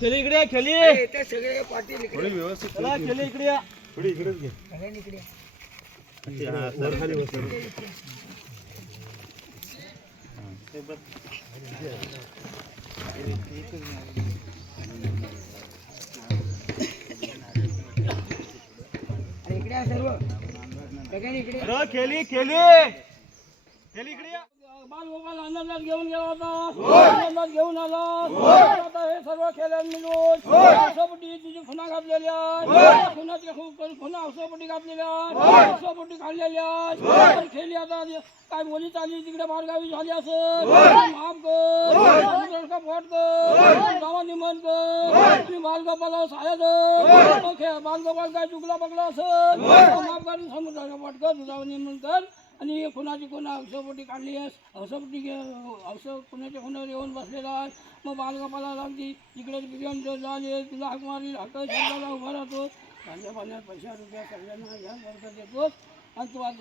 खेळी इकडे खेळी ते सगळे पाटील थोडी व्यवस्थित चला खेळी इकडे या. थोडी इकडेच घे. सगळ्यांनी इकडे या. हा, सर खाली बस. अरे इकडे या सर्व सगळ्यांनी इकडे या. अरे खेळी खेळी खेळी इकडे या. बाल गोपाल आनंदात घेऊन गेला होता आनंदात घेऊन आला आता हे सर्व खेळाडू मिळून हौसापोटी तुझी खुणा घातलेल्या खुणाच्या खुणा हौसापोटी घातलेल्या हौसापोटी काढलेल्या खेळली आता काय बोली चालली तिकडे बारगावी झाली असेल माफ कर पोट कर गावा निमन कर तुम्ही बालगोपाला साहेब बालगोपाल काय चुकला बघला असेल माफ करून समुद्राचा पोट कर तुझा निमन कर आणि खुणाची खुणा हौसापोटी काढली आहेस हौसापोटी खुणाच्या खुणावर येऊन बसलेला आहे मग बालगोपाला लागली तिकडे बिर्याणी झाली तुला हाक मारी हक्क शब्दाला उभा राहतो कांद्या पाण्यात पैसा रुपया सगळ्यांना ह्या वर्गात येतोस आणि तू आज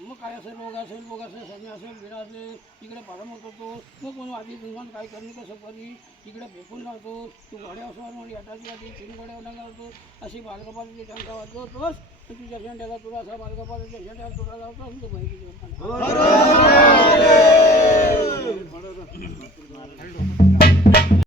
मग काय असेल रोग असेल सगळे असेल बिरा असेल तिकडे पारंभर करतो मग म्हणून आधी तुम्हाला काय करणे कसं करी तिकडे फेकून लावतो तू घोड्या असणार याटाची आधी 3 घोड्या लावतो अशी बालगोपालाची टंका वाजवतोस तुझ्या झेंड्याला तुला असा बालगोपालाच्या झेंड्याला तुला लावतो तू बहिणी